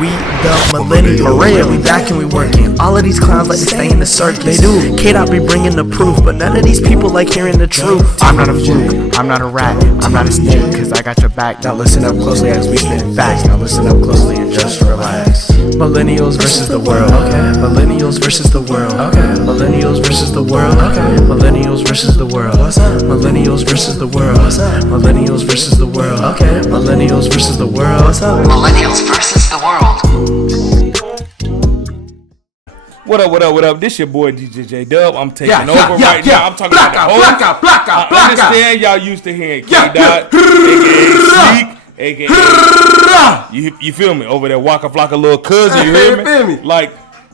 We the Millennials. For real, we back and we working. All of these clowns like to stay in the circus. They do. K-Dot be bringing the proof, but none of these people like hearing the truth. I'm not a fluke, I'm not a rat, I'm not a snake, cause I got your back. Now listen up closely as we spit facts. Now listen up closely and just relax. Millennials versus the world. Okay. Millennials versus the world. Okay. Millennials versus the world. Okay. Millennials versus the world. What's up? Millennials versus the world. What's up? Millennials versus the world. Okay. Millennials versus the world. What's up? Millennials versus the world. What up? This your boy DJ JDub. I'm taking over right now. I'm talking about the whole. I understand y'all used to hearing K-Dot, aka Sneak, aka you feel me over there, Waka Flocka little cousin. You hear me? Like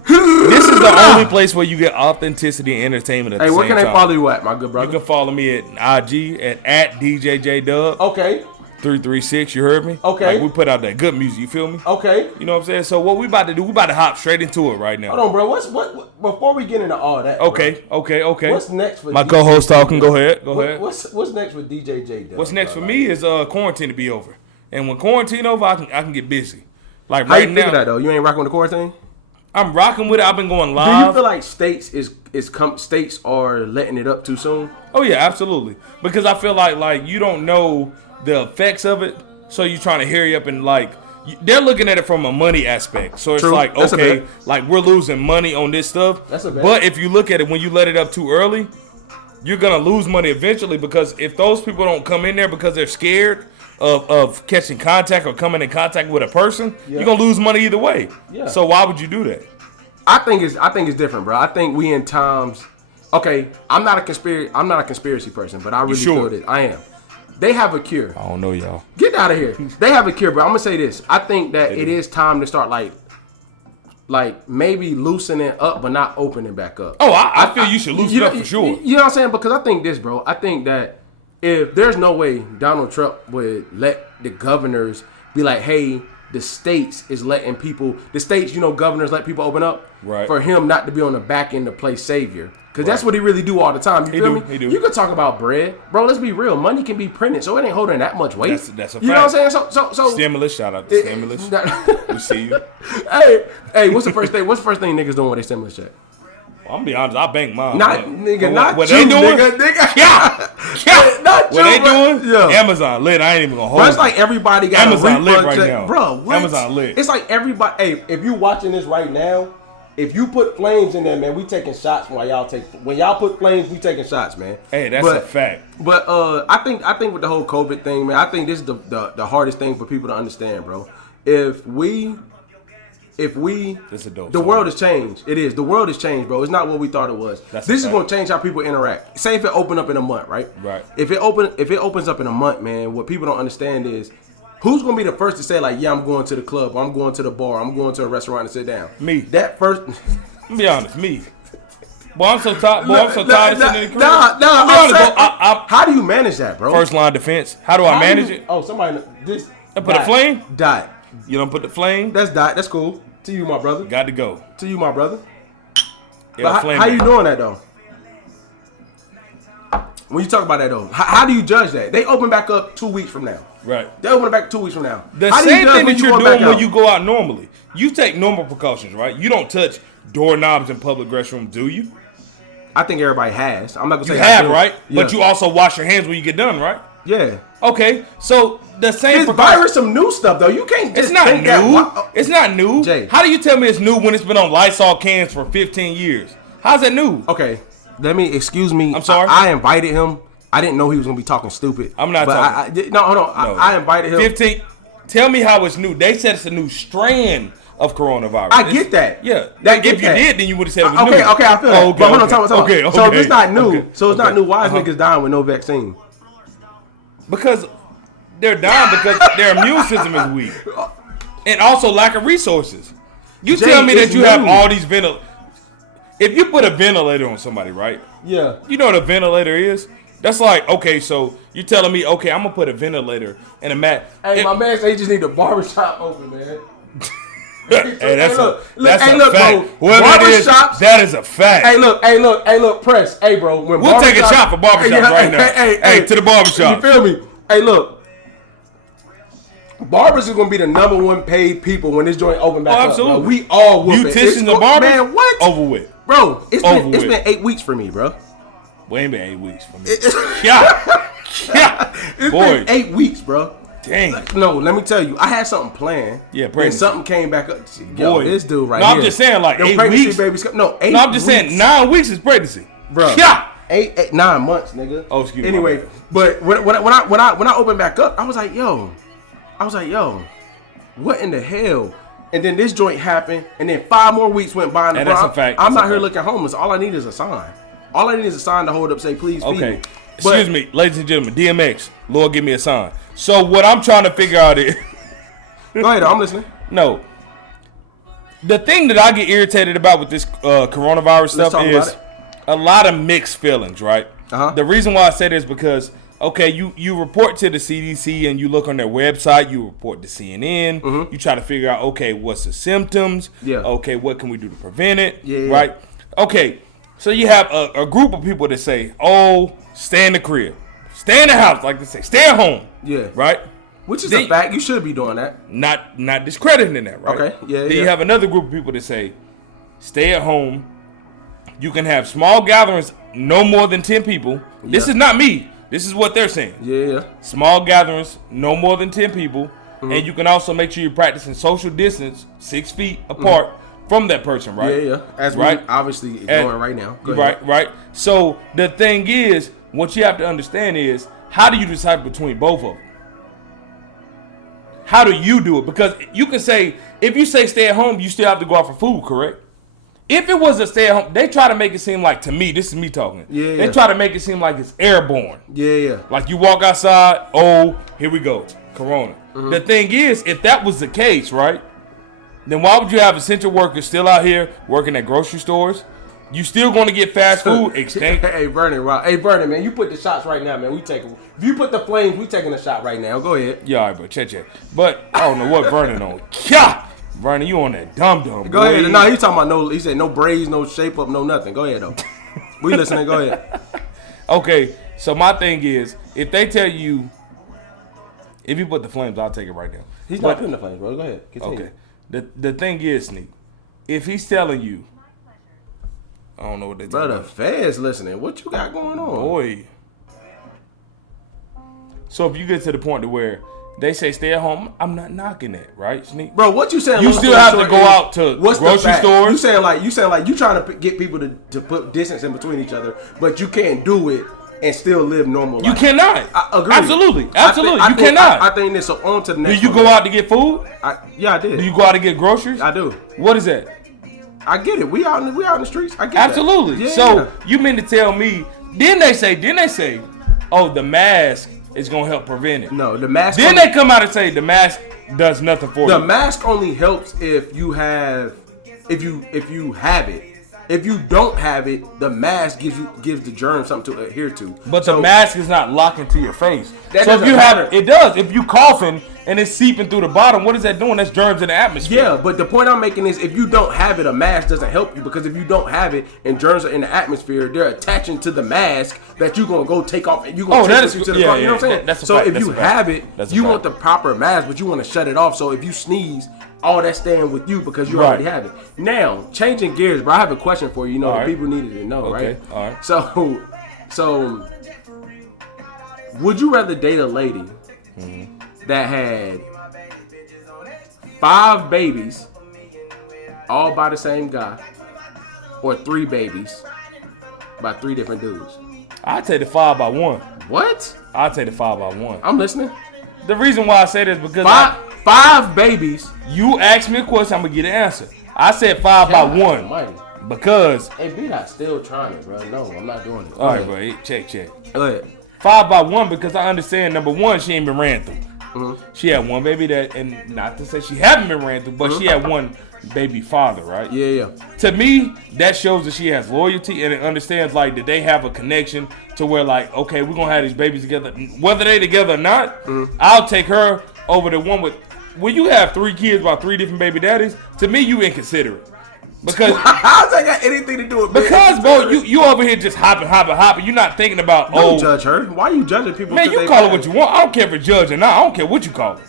this is the only place where you get authenticity and entertainment at the same time. Hey, where can they follow you at, my good brother? You can follow me at IG at DJ JDub. Okay. 336, you heard me? Okay. Like we put out that good music, you feel me? Okay. You know what I'm saying? So what we about to do, we about to hop straight into it right now. Hold on, bro. What before we get into all that? Okay. What's next for my DJ co-host talking? Go ahead. What's next for DJ JDub? What's next for me is quarantine to be over. And when quarantine over, I can get busy. Like How right you now, think of that though? You ain't rocking with the quarantine? I'm rocking with it. I've been going Do live. you feel like states are letting it up too soon? Oh yeah, absolutely. Because I feel like you don't know the effects of it. So you're trying to hurry up and they're looking at it from a money aspect. So it's True. like, That's okay, like we're losing money on this stuff. That's a bet. But if you look at it, when you let it up too early, you're going to lose money eventually because if those people don't come in there because they're scared of catching contact or coming in contact with a person, you're going to lose money either way. Yeah. So why would you do that? I think it's different, bro. I think we in times. Okay, I'm not a conspiracy person, but I really feel this. I am. They have a cure. I don't know, y'all. Get out of here. They have a cure, bro. I'm gonna say this. I think that it is time to start like maybe loosening up, but not opening back up. Oh, I feel you should loosen up for sure. You know what I'm saying? Because I think this, bro. I think that if there's no way Donald Trump would let the governors be like, hey, the states is letting people, governors let people open up. Right. For him not to be on the back end to play savior. Because that's what he really do all the time. You feel me? He do. You could talk about bread. Bro, let's be real. Money can be printed, so it ain't holding that much weight. That's a fact. You know what I'm saying? So stimulus, shout out to stimulus. We see you. Hey, what's the first thing niggas doing with their stimulus check? Well, I'm gonna be honest, I bank mine. Not what you, they doing? nigga. Yeah. Not what you, they doing? Yeah. Amazon lit. I ain't even gonna hold Bro, it. it's like everybody got Amazon a lit refund right check. now. Bro, what? Amazon lit. It's like everybody. Hey, if you watching this right now, if you put flames in there, man, we taking shots when y'all put flames, we taking shots, man. Hey, that's a fact. But I think with the whole COVID thing, man, I think this is the hardest thing for people to understand, bro. The world has changed. It is. The world has changed, bro. It's not what we thought it was. This is going to change how people interact. Say if it open up in a month, right? Right. If it opens up in a month, man, what people don't understand is who's going to be the first to say like, yeah, I'm going to the club, I'm going to the bar, I'm going to a restaurant and sit down. Me. That first. I'll be honest, me. Boy, I'm so tired. Boy, I'm so tired of sitting in the crib. How do you manage that, bro? First line defense. How do I manage it? Oh, somebody this. I put a flame. Dot. You don't put the flame. That's dot. That's cool. To you, my brother. Got to go. To you, my brother. Yeah, but how you doing that though? When you talk about that though, how do you judge that? They open back up 2 weeks from now. Right. They open back 2 weeks from now. The same thing that you're doing when you go out normally. You take normal precautions, right? You don't touch doorknobs in public restrooms, do you? I think everybody has. I'm not gonna say you have, I do. right? Yeah. But you also wash your hands when you get done, right? Yeah. Okay, so the same. This virus, some new stuff though. You can't just. It's not new. It's not new. Jay. How do you tell me it's new when it's been on Lysol cans for 15 years? How's that new? Okay, excuse me. I'm sorry. I invited him. I didn't know he was gonna be talking stupid. I'm not talking. No, hold on. No. I invited him. 15. Tell me how it's new. They said it's a new strand of coronavirus. I get that. Yeah. If you did, then you would have said it was new. Okay, I feel that. Okay, but hold on, talk. Okay. So if it's not new, it's not new. Why is Uh-huh. niggas dying with no vaccine? Because they're dying because their immune system is weak. And also lack of resources. You tell me that you have all these ventilators. If you put a ventilator on somebody, right? Yeah. You know what a ventilator is? That's like, okay, so you're telling me, okay, I'm going to put a ventilator in a mat. Hey, my man said he just need the barbershop open, man. Hey, that's a fact. Bro, whoever it is, that is a fact. Hey, look, press. Hey, bro. We'll take a shot for barbershop right now. Hey, to the barbershop. You feel me? Hey, look. Barbers are gonna be the number one paid people when this joint open back up. Absolutely. Bro. We all whoop it. Beauticians and barbers, man, what? Over with. Bro, it's been 8 weeks for me, bro. Well, ain't been 8 weeks for me. Yeah. It's Boy. been 8 weeks, bro. Dang. No, let me tell you, I had something planned. Yeah, and pregnancy. something came back up. Yo, Boy. this dude right No, here. I'm just saying, like, Them 8 pregnancy weeks. Babies, no, 8 No, I'm just weeks. saying 9 weeks is pregnancy. Bro. Yeah. 9 months, nigga. Oh, excuse me. Anyway, but when I opened back up, I was like, yo, what in the hell? And then this joint happened, and then 5 more weeks went by. And that's a fact. I'm That's not a here fact. looking homeless. All I need is a sign. All I need is a sign to hold up, say, please feed me. Okay. Excuse me, ladies and gentlemen, DMX, Lord, give me a sign. So what I'm trying to figure out is... Go ahead, I'm listening. No. The thing that I get irritated about with this coronavirus stuff is a lot of mixed feelings, right? Uh-huh. The reason why I say this is because, okay, you report to the CDC and you look on their website, you report to CNN, you try to figure out, okay, what's the symptoms? Yeah. Okay, what can we do to prevent it? Yeah. Right? Okay, so you have a group of people that say, oh, stay in the crib. Stay in the house, like they say. Stay at home. Yeah. Right? Which is a fact. You should be doing that. Not discrediting that, right? Okay. Yeah. Then you have another group of people that say, stay at home. You can have small gatherings, no more than 10 people. This is not me. This is what they're saying. Yeah. Small gatherings, no more than 10 people. And you can also make sure you're practicing social distance, 6 feet apart from that person, right? Yeah. As right? we obviously is doing right now. Go right, ahead. right. So the thing is, what you have to understand is, how do you decide between both of them? How do you do it? Because you can say, if you say stay at home, you still have to go out for food, correct? If it was a stay at home, they try to make it seem like, to me, this is me talking. Yeah. They try to make it seem like it's airborne. Yeah. Like you walk outside, oh, here we go, corona. The thing is, if that was the case, right, then why would you have essential workers still out here working at grocery stores? You still going to get fast food extinct. Hey, Vernon, man, you put the shots right now, man. We taking. If you put the flames, we taking a shot right now. Go ahead. Yeah, all right, bro, check. But I don't know what Vernon on. Yeah, Vernon, you on that dumb. Go boy. ahead. No, he talking about no. He said no braids, no shape up, no nothing. Go ahead though. We listening. Go ahead. Okay, so my thing is, if they tell you, if you put the flames, I'll take it right now. He's not putting the flames, bro. Go ahead. Continue. Okay. The thing is, Sneak, if he's telling you, I don't know what they're Bro, talking the about. feds listening. What you got going on? Boy. So if you get to the point to where they say stay at home, I'm not knocking that, right, Sneak? Bro, what you saying? You still have to go out to grocery stores. You saying like you trying to get people to put distance in between each other, but you can't do it and still live normal life. You cannot. I agree. Absolutely. You cannot. I think this. So on to the next. Do you go out to get food? Yeah, I did. Do you go out to get groceries? I do. What is that? I get it. We out in the streets. I get Absolutely. that. Yeah. So you mean to tell me? Didn't they say? Oh, the mask is gonna help prevent it. No, the mask. Then they come out and say the mask does nothing for you. The mask only helps if you have it. If you don't have it, the mask gives the germ something to adhere to. But the mask is not locking to your face. That so if doesn't you matter. have it does. If you coughing and it's seeping through the bottom, what is that doing? That's germs in the atmosphere. Yeah, but the point I'm making is if you don't have it, a mask doesn't help you, because if you don't have it and germs are in the atmosphere, they're attaching to the mask that you're gonna go take off and you're gonna take with you to the front. You know what I'm saying? That's a so fact. if That's you a fact. have it, That's a you fact. want the proper mask, but you want to shut it off. So if you sneeze, all that's staying with you because you Right. already have it. Now, changing gears, bro, I have a question for you. You know, All the right. people needed to know, Okay. right? All right. So, would you rather date a lady that had 5 babies, all by the same guy, or 3 babies by 3 different dudes? I'll take the 5x1. What? I'll take the 5x1. I'm listening. The reason why I say this is because Five babies. you asked me a question, I'm gonna get an answer. I said 5x1 Almighty. because. Hey, B not still trying it, bro. No, I'm not doing it. All right, bro. Check. Go ahead. 5x1 because I understand. Number one, she ain't been ran through. She had one baby that, and not to say she haven't been ran through, but she had one baby father, right? Yeah. To me, that shows that she has loyalty and it understands like that they have a connection to where like, okay, we're gonna have these babies together, whether they together or not. I'll take her over the one with. When you have 3 kids by 3 different baby daddies, to me you inconsiderate. Because How's that got anything to do with? because bro, you over here just hopping. You're not thinking about Don't judge her. Why are you judging people? Man, you call it what you want. I don't care if it's judge or not. I don't care what you call it.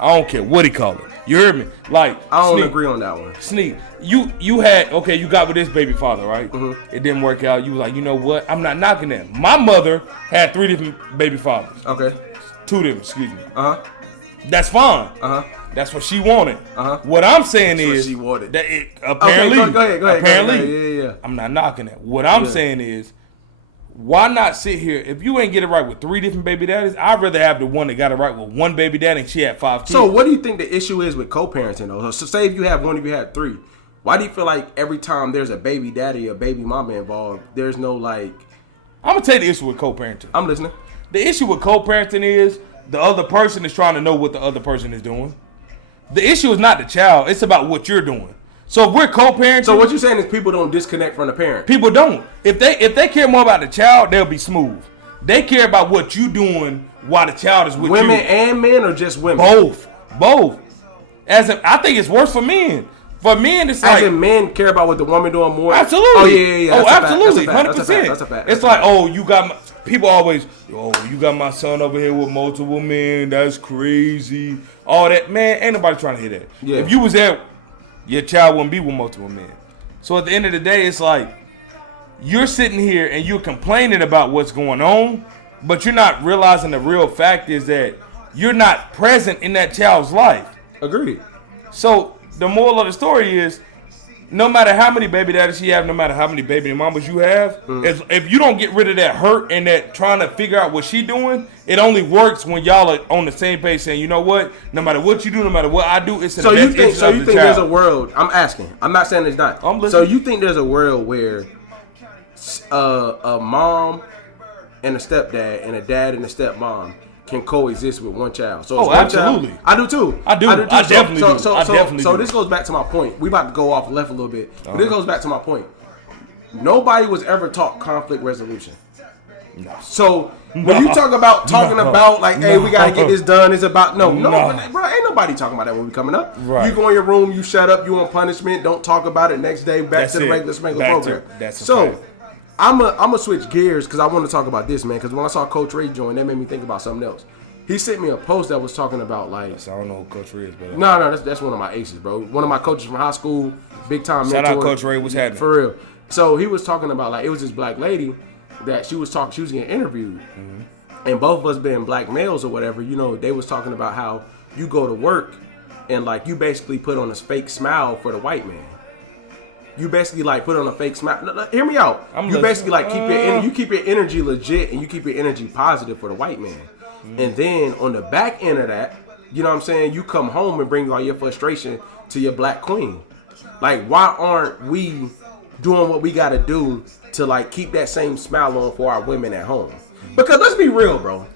I don't care what he call it. You heard me? Like I don't Sneak, agree on that one. Sneak, you had you got with this baby father, right? Mm-hmm. It didn't work out. You was like, you know what? I'm not knocking that. My mother had 3 different baby fathers. Okay. 2 different, excuse me. That's fine. That's what she wanted. What I'm saying is she wanted. That apparently. Okay, go ahead. Apparently, Yeah. I'm not knocking that. What I'm saying is, why not sit here? If you ain't get it right with 3 different baby daddies, I'd rather have the one that got it right with 1 baby daddy and she had 5 kids. So what do you think the issue is with co-parenting though? So say if you have 1, if you have 3, why do you feel like every time there's a baby daddy or baby mama involved, there's no like? I'm gonna tell you the issue with co-parenting. I'm listening. The issue with co-parenting is the other person is trying to know what the other person is doing. The issue is not the child; it's about what you're doing. So if we're co-parenting, so what you're saying is people don't disconnect from the parent. People don't. If they care more about the child, they'll be smooth. They care about what you doing while the child is with women you. and men, or just women? Both. I think it's worse for men. For men, it's like, as in men care about what the woman doing more. Absolutely. Oh yeah. Oh, absolutely. 100%. That's a fact. It's like, oh, you got my, people always, oh, you got my son over here with multiple men. That's crazy. All that, man. Ain't nobody trying to hear that. Yeah. If you was there, your child wouldn't be with multiple men. So at the end of the day, it's like you're sitting here and you're complaining about what's going on, but you're not realizing the real fact is that you're not present in that child's life. Agreed. So the moral of the story is, no matter how many baby daddies you have, no matter how many baby mamas you have, if you don't get rid of that hurt and that trying to figure out what she doing, it only works when y'all are on the same page saying, you know what, no matter what you do, no matter what I do, it's in the best interest of the child. So you think there's a world, I'm asking, I'm not saying it's not. I'm listening. So you think there's a world where a mom and a stepdad and a dad and a stepmom can coexist with one child? So it's absolutely. Child. I do too. I definitely do. So this goes back to my point. We about to go off left a little bit, but this goes back to my point. Nobody was ever taught conflict resolution. No. So when you talk about about like, hey, we gotta get this done, it's about no, bro, ain't nobody talking about that when we coming up. Right. You go in your room, you shut up, you want punishment, don't talk about it. Next day, back to the regular program. That's so. I'm a switch gears because I want to talk about this, man. Because when I saw Coach Ray join, that made me think about something else. He sent me a post that was talking about like. I don't know who Coach Ray is, but no, that's one of my aces, bro. One of my coaches from high school, big time mentor. Shout out Coach Ray, what's happening? For real. So he was talking about like it was this black lady that she was getting interviewed, and both of us being black males or whatever, you know, they was talking about how you go to work and like you basically put on this fake smile for the white man. You basically like put on a fake smile. No, hear me out. You basically like keep your energy legit and you keep your energy positive for the white man. And then on the back end of that, you know what I'm saying, you come home and bring all your frustration to your black queen. Like, why aren't we doing what we gotta do to like keep that same smile on for our women at home? Because let's be real, bro.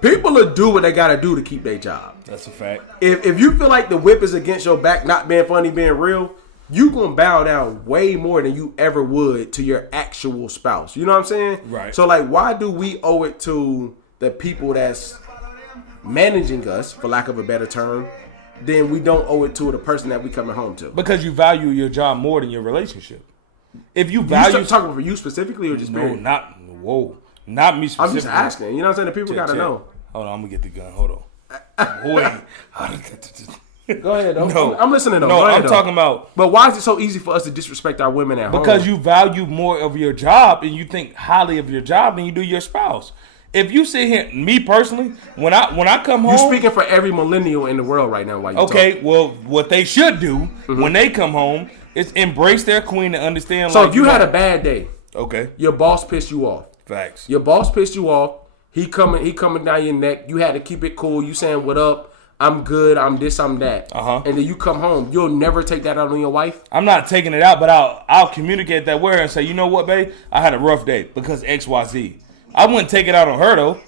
People will do what they gotta do to keep their job. That's a fact. If you feel like the whip is against your back, not being funny, being real, you gonna bow down way more than you ever would to your actual spouse. You know what I'm saying? Right. So like, why do we owe it to the people that's managing us, for lack of a better term, then we don't owe it to the person that we coming home to? Because you value your job more than your relationship. If you value, you talking for you specifically or just period? Not me specifically. I'm just asking. You know what I'm saying? The people gotta know. Hold on, I'm gonna get the gun. Hold on. Wait. Go ahead, though. No, I'm listening, though. No, I'm talking about. But why is it so easy for us to disrespect our women at home? Because you value more of your job and you think highly of your job than you do your spouse. If you sit here, me personally, when I come home, you're speaking for every millennial in the world right now. While you talk. Well, what they should do when they come home is embrace their queen and understand. So if you had a bad day, okay, your boss pissed you off. Facts. Your boss pissed you off. He coming down your neck. You had to keep it cool. You saying what up? I'm good, I'm this, I'm that. And then you come home. You'll never take that out on your wife? I'm not taking it out, but I'll communicate that with her and say, you know what, babe? I had a rough day because XYZ. I wouldn't take it out on her, though.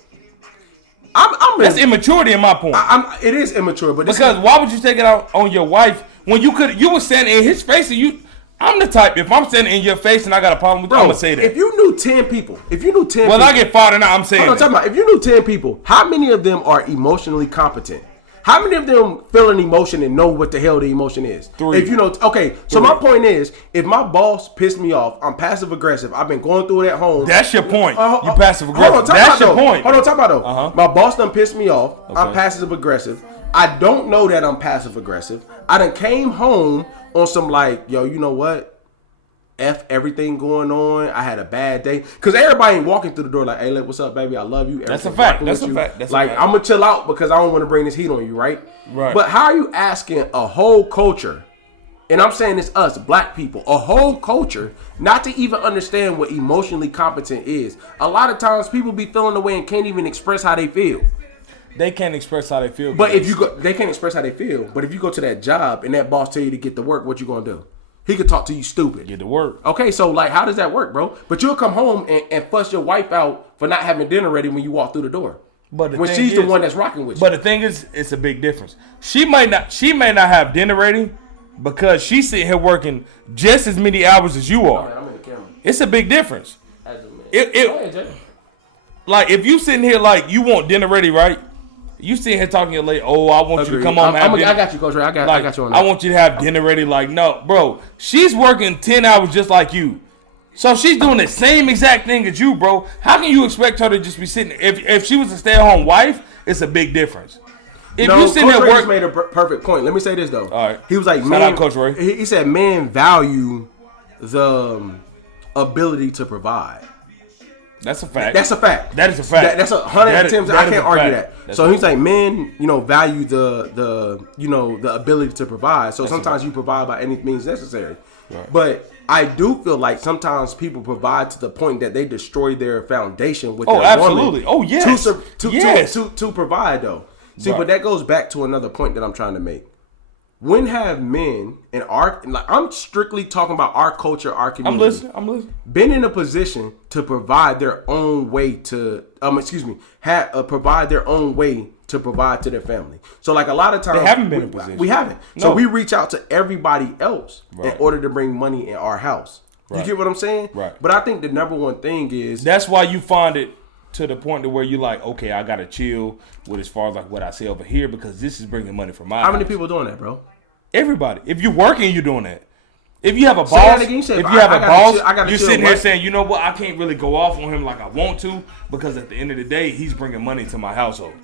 That's immaturity in my point. It is immature. But because why would you take it out on your wife when you were standing in his face and you... I'm the type, if I'm standing in your face and I got a problem with you, I'm going to say that. If you knew 10 people, well, I get fired or not, I'm saying that. I'm talking about, if you knew 10 people, how many of them are emotionally competent? How many of them feel an emotion and know what the hell the emotion is? 3. If you know, okay, so 3. My point is, if my boss pissed me off, I'm passive aggressive. I've been going through it at home. That's your point. You passive aggressive. That's your point. Hold on, talk about though. My boss done pissed me off. Okay. I'm passive aggressive. I don't know that I'm passive aggressive. I done came home on some like, yo, you know what? F everything going on. I had a bad day. Because everybody ain't walking through the door like, hey, look, what's up, baby? I love you. That's a fact. That's a fact. That's like, I'm going to chill out because I don't want to bring this heat on you, right? Right. But how are you asking a whole culture, and I'm saying it's us, black people, a whole culture, not to even understand what emotionally competent is? A lot of times people be feeling the way and can't even express how they feel. They can't express how they feel. But if you go, they can't express how they feel. But if you go to that job and that boss tell you to get to work, what you going to do? He could talk to you stupid. Get to work. Okay, so like, how does that work, bro? But you'll come home and fuss your wife out for not having dinner ready when you walk through the door. But when she's the one that's rocking with you. But the thing is, it's a big difference. She may not have dinner ready because she's sitting here working just as many hours as you are. I'm in the camera. It's a big difference. Like if you sitting here like you want dinner ready, right? You sitting here talking to your lady, oh, I want you to come home and have dinner. I got you, Coach Ray. I got you on that. I want you to have dinner ready. Like, no, bro. She's working 10 hours just like you. So she's doing the same exact thing as you, bro. How can you expect her to just be sitting there? If she was a stay-at-home wife, it's a big difference. If you sitting there working, made a perfect point. Let me say this, though. All right. He was like, shout out Coach Ray. He said men value the ability to provide. That's a fact. That's a fact. That is a fact. That's 110%. I can't argue that. That's so he's like, men, value the ability to provide. So sometimes you provide by any means necessary. Right. But I do feel like sometimes people provide to the point that they destroy their foundation with their absolutely. woman. Oh, yes. To provide, though. See, but that goes back to another point that I'm trying to make. When have men in I'm strictly talking about our culture, our community. I'm listening. Been in a position to provide their own way to, provide their own way to provide to their family. So like a lot of times they haven't been in a position. We haven't. No. So we reach out to everybody else in order to bring money in our house. Right. You get what I'm saying? Right. But I think the number one thing is that's why you find it to the point to where you're like, okay, I gotta chill with as far as like what I say over here because this is bringing money from my house. How many people doing that, bro? Everybody. If you're working, you're doing that. If you have a boss, you're sitting here saying, you know what, I can't really go off on him like I want to because at the end of the day, he's bringing money to my household.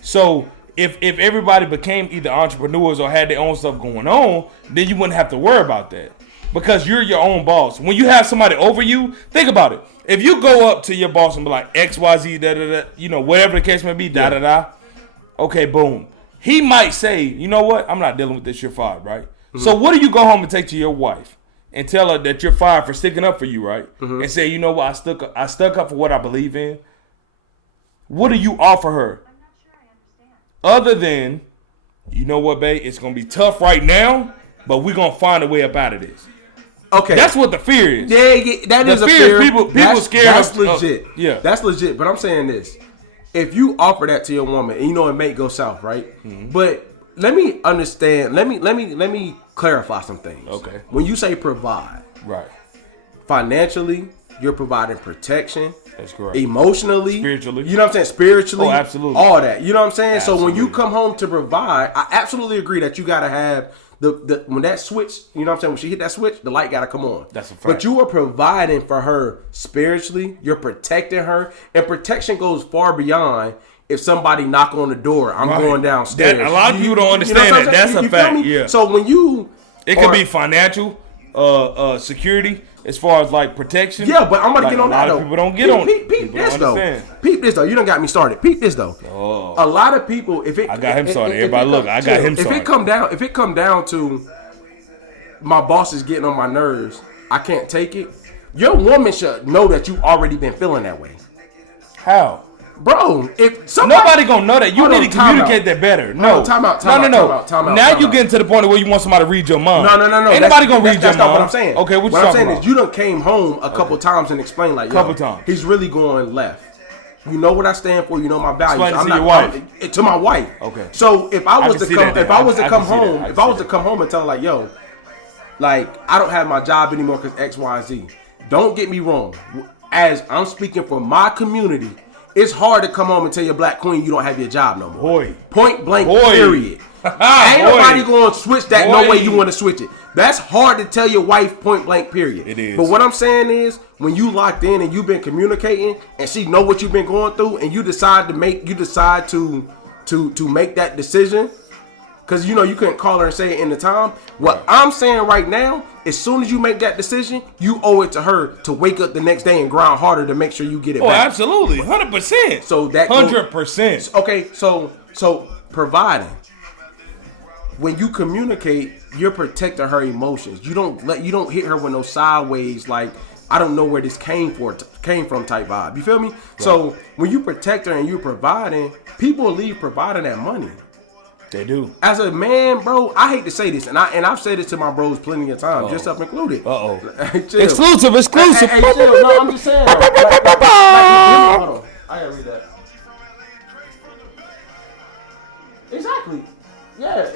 So if everybody became either entrepreneurs or had their own stuff going on, then you wouldn't have to worry about that because you're your own boss. When you have somebody over you, think about it. If you go up to your boss and be like X, Y, Z, da da da, whatever the case may be, da da da. Okay, boom. He might say, you know what? I'm not dealing with this. You're fired, right? Mm-hmm. So what do you go home and take to your wife and tell her that you're fired for sticking up for you, right? Mm-hmm. And say, you know what? I stuck up for what I believe in. What do you offer her? I'm not sure I understand. Other than, you know what, babe? It's going to be tough right now, but we're going to find a way up out of this. Okay. That's what the fear is. Yeah, that is a fear. People scared. That's legit. Yeah. That's legit. But I'm saying this. If you offer that to your woman, and it may go south, right? Mm-hmm. But let me understand. Let me clarify some things. Okay. When you say provide, right? Financially, you're providing protection. That's correct. Emotionally, spiritually. You know what I'm saying? Spiritually. Oh, absolutely. All that. You know what I'm saying? Absolutely. So when you come home to provide, I absolutely agree that you gotta have the when that switch, you know what I'm saying? When she hit that switch, the light gotta come on. That's a fact. But you are providing for her spiritually. You're protecting her, and protection goes far beyond. If somebody knock on the door, I'm going downstairs. A lot of people don't understand that. That's a fact. Yeah. So when it could be financial, security, as far as like protection. Yeah, but I'm gonna get on that though. A lot of people don't get on it. Peep this though. Peep this though. You done got me started. Peep this though. Oh. A lot of people, I got him started. Everybody look, I got him started. If it come down to my boss is getting on my nerves, I can't take it. Your woman should know that you already been feeling that way. How? Bro, if somebody, nobody gonna know that. You need to communicate that better. No, time out. Now you getting to the point where you want somebody to read your mind. No. Ain't nobody gonna read your mind. That's not what I'm saying. Okay, what I'm saying is you done came home a couple times and explained like, couple times. He's really going left. You know what I stand for. You know my values. I'm not your wife. To my wife. Okay. So if I was to come home and tell her like, yo, like I don't have my job anymore because X, Y, Z. Don't get me wrong. As I'm speaking for my community. It's hard to come home and tell your black queen you don't have your job no more. Boy. Point blank, period. Ain't nobody going to switch that no way you want to switch it. That's hard to tell your wife point blank, period. It is. But what I'm saying is, when you locked in and you've been communicating and she know what you've been going through and you decide to to make that decision. Because, you know, you couldn't call her and say it in the time. What I'm saying right now, as soon as you make that decision, you owe it to her to wake up the next day and grind harder to make sure you get it back. Oh, absolutely. 100%. So that 100%. Okay, so providing. When you communicate, you're protecting her emotions. You don't hit her with no sideways, like, I don't know where this came from type vibe. You feel me? Right. So when you protect her and you're providing, people leave providing that money. They do. As a man, bro, I hate to say this, and I've said it to my bros plenty of times, yourself included. Exclusive. Hey, chill. No, I'm just saying. Hold on. I gotta read that. Exactly. Yeah.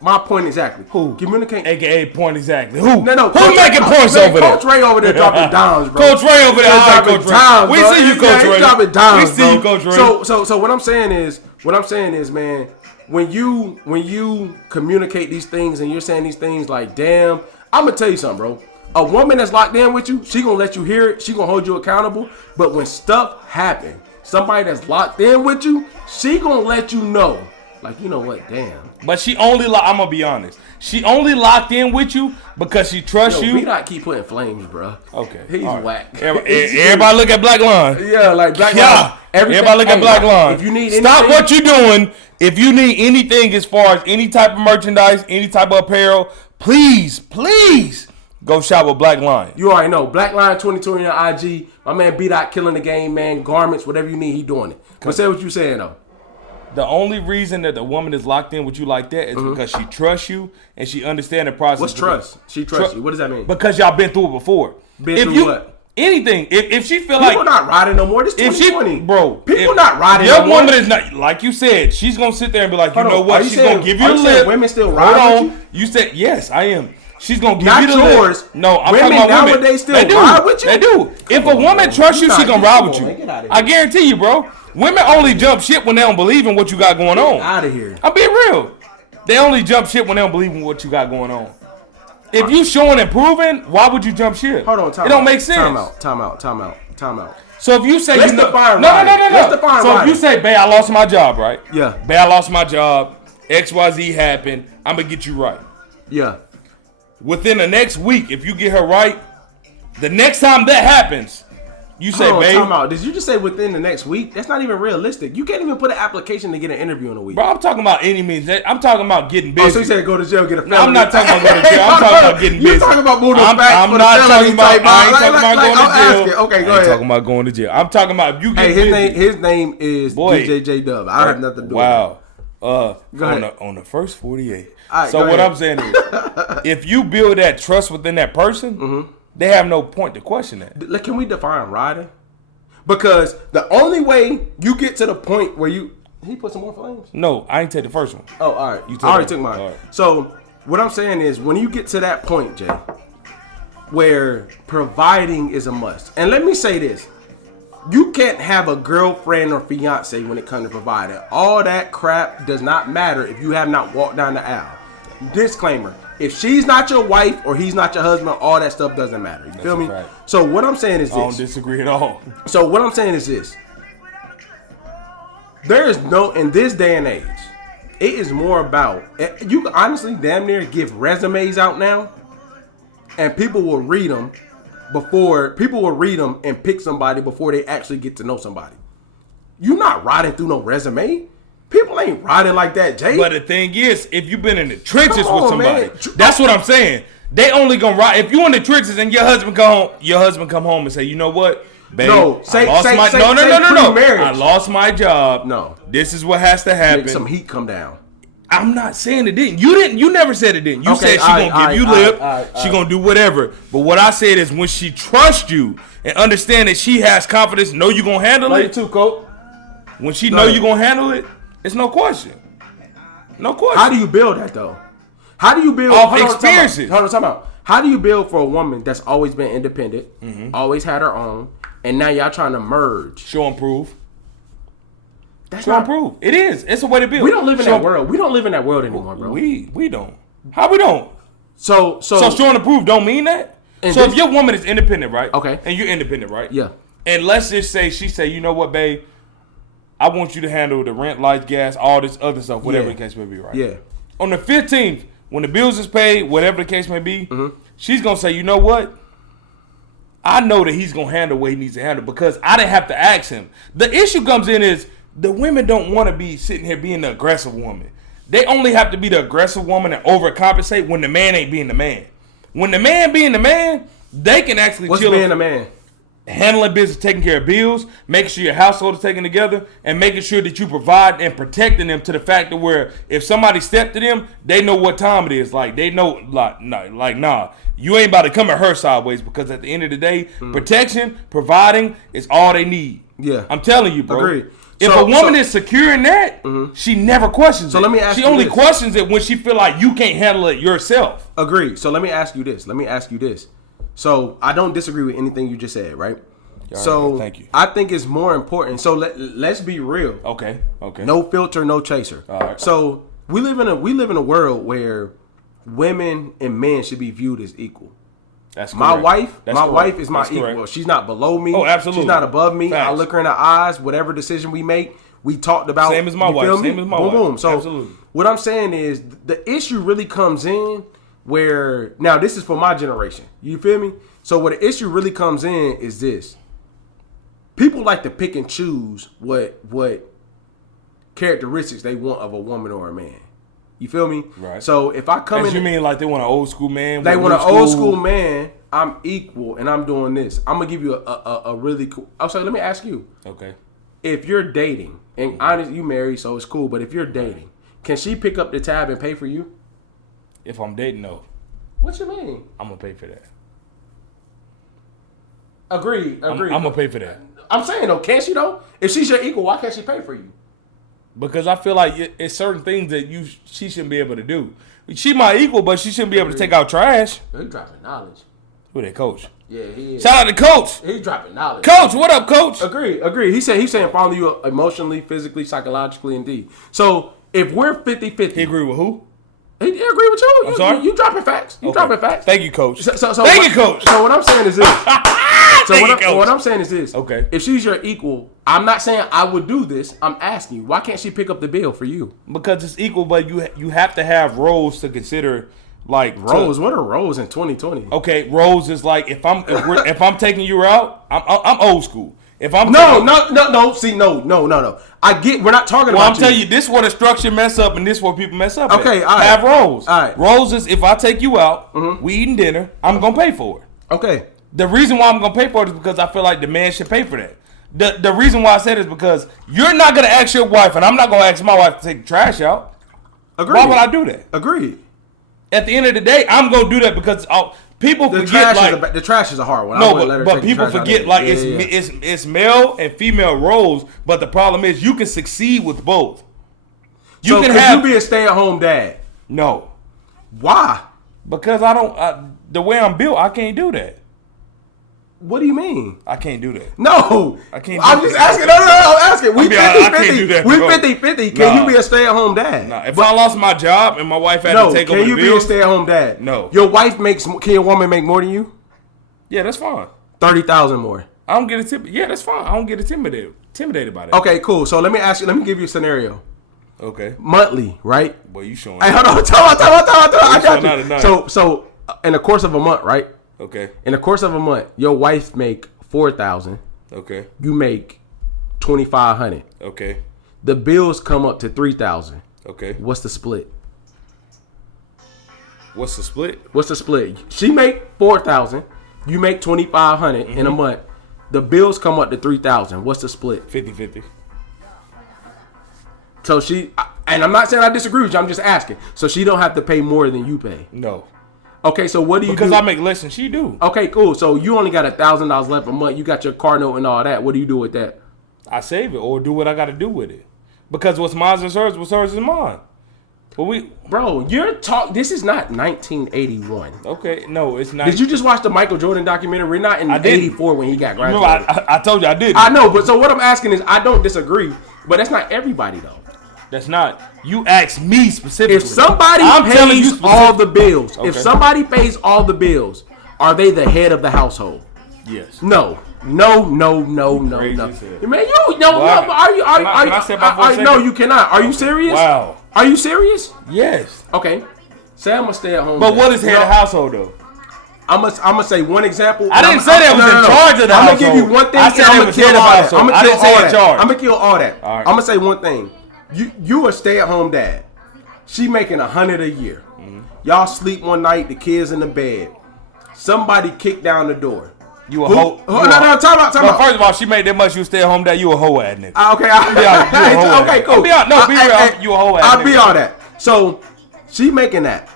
My point exactly. Who? Communicate. AKA point exactly. Who? No. Who's making points over there? Coach Ray over there dropping dimes, bro. Coach Ray over there. All right, Coach Ray. We see you, Coach Ray. Dropping dimes, we see you, Coach Ray. So what I'm saying is, man, when you communicate these things and you're saying these things like, damn, I'm gonna tell you something, bro. A woman that's locked in with you, she gonna let you hear it. She gonna hold you accountable. But when stuff happen, somebody that's locked in with you, she gonna let you know. Like, you know what, damn. But she only, I'm gonna be honest. She only locked in with you because she trusts you. We not keep putting flames, bro. Okay. He's whack. Everybody look at Black Line. Yeah, like Black Line. Everybody look at Black Line. If you need Stop anything, what you're doing. If you need anything as far as any type of merchandise, any type of apparel, please go shop with Black Line. You already know. Black Line 2020 on IG. My man B-Dot killing the game, man. Garments, whatever you need, he doing it. But say what you saying, though. The only reason that the woman is locked in with you like that is because she trusts you and she understands the process. What's trust? She trusts you. What does that mean? Because y'all been through it before. What? Anything. If she feel people not riding no more. This 2020. People not riding no more. Your woman is not, like you said, she's going to sit there and be like, you know what? She's going to give you the lip. Women still ride with you? You said, yes, I am. She's going to give not you the yours. lip. No, I'm talking about women. Nowadays still ride with you? They do. If a woman trusts you, she going to ride with you. I guarantee you, bro. Women only jump ship when they don't believe in what you got going on. Out of here. I'm being real. They only jump ship when they don't believe in what you got going on. If you showing and proving, why would you jump ship? Hold on, it don't make sense. Time out. So if you say Let's define riding. No. So if you say, babe, I lost my job, right? Yeah. Babe, I lost my job. XYZ happened. I'm gonna get you right. Yeah. Within the next week, if you get her right, the next time that happens, you say, babe. Time out. Did you just say within the next week? That's not even realistic. You can't even put an application to get an interview in a week. Bro, I'm talking about any means. I'm talking about getting busy. Oh, so you said go to jail, get a felony. No, I'm not talking about going to jail. I'm talking about getting busy. You're talking about moving back I'm for not the talking about. type. I ain't talking about going to jail. Okay, go I ain't ahead. talking about going to jail. I'm talking about if you get busy. busy. His name is DJ JDub. I have nothing to do with that. Wow. On the first 48. Right, so what I'm saying is, if you build that trust within that person, they have no point to question that. Can we define riding? Because the only way you get to the point where he put some more flames? No, I ain't take the first one. Oh, all right. I already took mine. Right. So what I'm saying is when you get to that point, Jay, where providing is a must. And let me say this. You can't have a girlfriend or fiance when it comes to providing. All that crap does not matter if you have not walked down the aisle. Disclaimer. If she's not your wife or he's not your husband, all that stuff doesn't matter. You feel me? Right. So what I'm saying is this. I don't disagree at all. So what I'm saying is this. There is no, in this day and age, it is more about, you can honestly damn near give resumes out now and people will read them and pick somebody before they actually get to know somebody. You're not riding through no resume. People ain't riding like that, Jay. But the thing is, if you've been in the trenches with somebody, that's what I'm saying. They only gonna ride if you in the trenches and your husband come home and say, you know what, babe, no, I lost my job. No, this is what has to happen. Make some heat come down. I'm not saying it didn't. You never said it didn't. You said she gonna give you lip. She gonna do whatever. But what I said is when she trusts you and understand that she has confidence, know you gonna handle it. Too, Coach. When she know you gonna handle it, it's no question. No question. How do you build that though? How do you build off experiences? Hold on, time out. How do you build for a woman that's always been independent, always had her own, and now y'all trying to merge? Show and prove. That's show and prove. It is. It's a way to build. We don't live in that world. We don't live in that world anymore, bro. We don't. How we don't? So showing and prove don't mean that. So if your woman is independent, right? Okay. And you're independent, right? Yeah. And let's just say she say, you know what, babe, I want you to handle the rent, lights, gas, all this other stuff, whatever the case may be, right? Yeah. On the 15th, when the bills is paid, whatever the case may be, she's going to say, you know what? I know that he's going to handle what he needs to handle because I didn't have to ask him. The issue comes in is the women don't want to be sitting here being the aggressive woman. They only have to be the aggressive woman and overcompensate when the man ain't being the man. When the man being the man, they can actually What's chill. being the man? Handling business, taking care of bills, making sure your household is taken together, and making sure that you provide and protecting them to the fact that where if somebody stepped to them, they know what time it is. Like they know, nah, you ain't about to come at her sideways because at the end of the day, protection, providing is all they need. Yeah, I'm telling you, bro. Agreed. If a woman is secure in that, she never questions it. So let me ask she you only this. questions it when she feel like you can't handle it yourself. Agreed. So let me ask you this. So I don't disagree with anything you just said, right? So thank you. I think it's more important. So let's be real. Okay. No filter, no chaser. All right. So we live in a world where women and men should be viewed as equal. That's my correct. wife is my That's equal. correct. She's not below me. Oh, absolutely. She's not above me. Facts. I look her in the eyes. Whatever decision we make, we talked about. Same as my you wife. feel me? Same as my boom, wife. boom. So absolutely. What I'm saying is the issue really comes in where now this is for my generation. You feel me? So where the issue really comes in is this. People like to pick and choose what characteristics they want of a woman or a man. You feel me? Right. So if I come in, you mean like they want an old school man? they want an old school man. I'm equal and I'm doing this. I'm gonna give you a really cool. I'm sorry. Let me ask you. Okay. If you're dating and honestly, you married, so it's cool. But if you're dating, can she pick up the tab and pay for you? If I'm dating, no. What you mean? I'm gonna pay for that. Agreed. I'm gonna pay for that. I'm saying though, can't she though? If she's your equal, why can't she pay for you? Because I feel like it's certain things that she shouldn't be able to do. She my equal, but she shouldn't be able to take out trash. He dropping knowledge. Who that, Coach? Yeah, he is. Shout out to Coach. He's dropping knowledge. Coach, what up, Coach? Agreed. He's saying follow you emotionally, physically, psychologically, indeed. So if we're 50-50. He agree with who? He agree with you. I'm sorry? You dropping facts. You dropping facts. Thank you, Coach. So Thank you, Coach. So what I'm saying is this. What I'm saying is this. Okay. If she's your equal, I'm not saying I would do this. I'm asking you, why can't she pick up the bill for you? Because it's equal, but you have to have roles to consider. Like roles, what are roles in 2020? Okay, roles is like if I'm taking you out, I'm old school. If I'm no. I get we're not talking about. I'm telling you, this is where the structure mess up, and this is where people mess up. Okay, all right. Have roles. All right. Roles is if I take you out, we eating dinner, I'm gonna pay for it. Okay. The reason why I'm gonna pay for it is because I feel like the man should pay for that. The reason why I said it is because you're not gonna ask your wife, and I'm not gonna ask my wife to take the trash out. Agreed. Why would I do that? Agreed. At the end of the day, I'm gonna do that because people forget the trash is a hard one. No, but people forget it's male and female roles. But the problem is you can succeed with both. You be a stay-at-home dad? No. Why? Because I don't. The way I'm built, I can't do that. What do you mean? I can't do that. No. I can't. I'm just asking. No. I'm asking. We 50-50. We 50-50. Can you be a stay-at-home dad? Nah. If I lost my job and my wife had to take over the bills, can you be a stay-at-home dad? No. Your wife can your woman make more than you? Yeah, that's fine. 30,000 more. I don't get it. Yeah, that's fine. I don't get intimidated by that. Okay, cool. So let me ask you. Let me give you a scenario. Okay. Monthly, right? Boy, you showing. Hey, hold on. Tell I got you. So in the course of a month, right? Okay. In the course of a month, your wife make 4,000. Okay. You make 2,500. Okay. The bills come up to 3,000. Okay. What's the split? What's the split? What's the split? She make 4,000. You make 2,500 in a month. The bills come up to 3,000. What's the split? 50-50. So and I'm not saying I disagree with you. I'm just asking. So she don't have to pay more than you pay. No. Okay, so what do you do? Because I make less than she do. Okay, cool. So you only got $1,000 left a month. You got your car note and all that. What do you do with that? I save it or do what I got to do with it. Because what's mine is hers, what's hers is mine. But Bro, this is not 1981. Okay, no, it's not. Did you just watch the Michael Jordan documentary? We're not in 84 when he got graduated. Remember, I told you I did. I know, but so what I'm asking is, I don't disagree, but that's not everybody though. That's not. You asked me specifically. If somebody pays all the bills, if somebody pays all the bills, are they the head of the household? Yes. No. No. Man, you know. Are you? Can I say my voice? No, you cannot. Are you serious? Wow. Are you serious? Yes. Okay. Say I'm gonna stay at home. But what is head of household though? I'm gonna say one example. I didn't say that was in charge of the household. I'm gonna give you one thing. I said I'm it gonna was kill head of all that. household. I'm gonna I kill didn't say all in that. charge. I'm gonna kill all that. All right. I'm gonna say one thing. You a stay at home dad. She making $100 a year. Mm-hmm. Y'all sleep one night. The kids in the bed. Somebody kicked down the door. You a hoe? No, time out. First of all, she made that much. You stay at home. That you a hoe ass nigga. Okay, okay, cool. Be real. You a hoe ass nigga. I'll be all that. So she making that.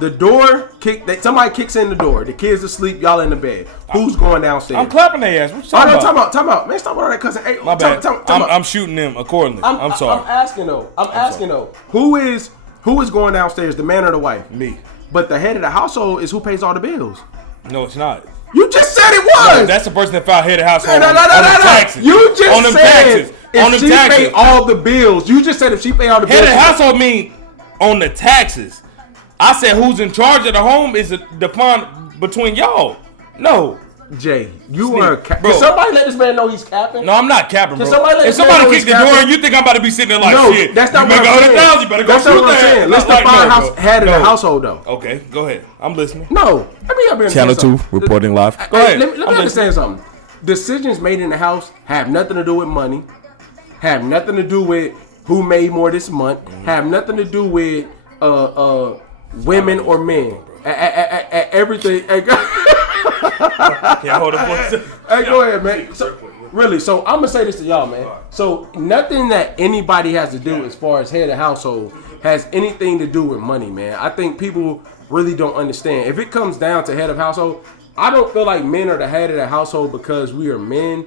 The door somebody kicks in the door. The kids asleep. Y'all in the bed. Who's going downstairs? I'm clapping their ass. What you talking about? Time out. Man, stop all that, cousin. Hey, my bad. I'm shooting them accordingly. I'm sorry. I'm asking though. Who is going downstairs? The man or the wife? Me. But the head of the household is who pays all the bills. No, it's not. You just said it was. No, that's the person that filed head of household No. on them taxes. You just on them said taxes. if on them she taxes. pay all the bills. You just said if she pay all the bills. Head of household mean on the taxes. I said who's in charge of the home is defined between y'all. No. Jay, you are bro. Can somebody let this man know he's capping? No, I'm not capping, bro. If somebody kick the door and you think I'm about to be sitting there like no, shit. That's not you what I'm saying. $100,000, you better go that's not what I'm saying. Let's define head of the household though. Okay, go ahead. I'm listening. No, let me up here. Channel 2 reporting live. Go ahead. Let me understand something. Decisions made in the house have nothing to do with money. Have nothing to do with who made more this month. Have nothing to do with women or men. Everything. Yeah, hold on. Hey, go ahead, man. So I'm gonna say this to y'all, man. So nothing that anybody has to do as far as head of household has anything to do with money, man. I think people really don't understand. If it comes down to head of household, I don't feel like men are the head of the household because we are men.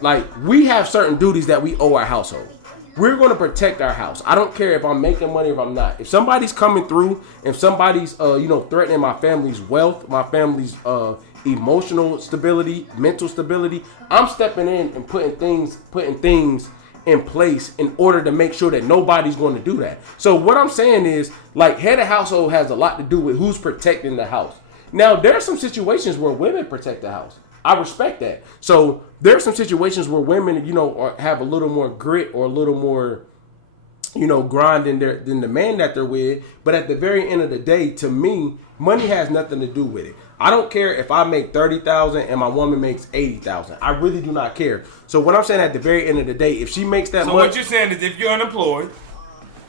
Like we have certain duties that we owe our household. We're going to protect our house. I don't care if I'm making money or if I'm not. If somebody's coming through, if somebody's threatening my family's wealth, my family's emotional stability, mental stability, I'm stepping in and putting things in place in order to make sure that nobody's going to do that. So what I'm saying is, like, head of household has a lot to do with who's protecting the house. Now, there are some situations where women protect the house. I respect that. So there are some situations where women, have a little more grit or a little more, grind than the man that they're with. But at the very end of the day, to me, money has nothing to do with it. I don't care if I make $30,000 and my woman makes $80,000. I really do not care. So what I'm saying at the very end of the day, if she makes that much, so what you're saying is if you're unemployed.